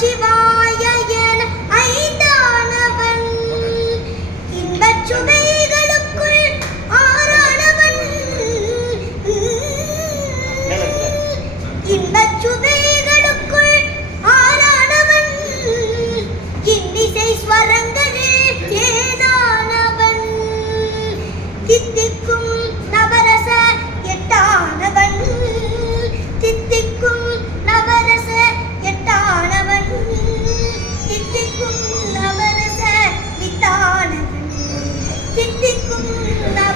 去吧。辛苦了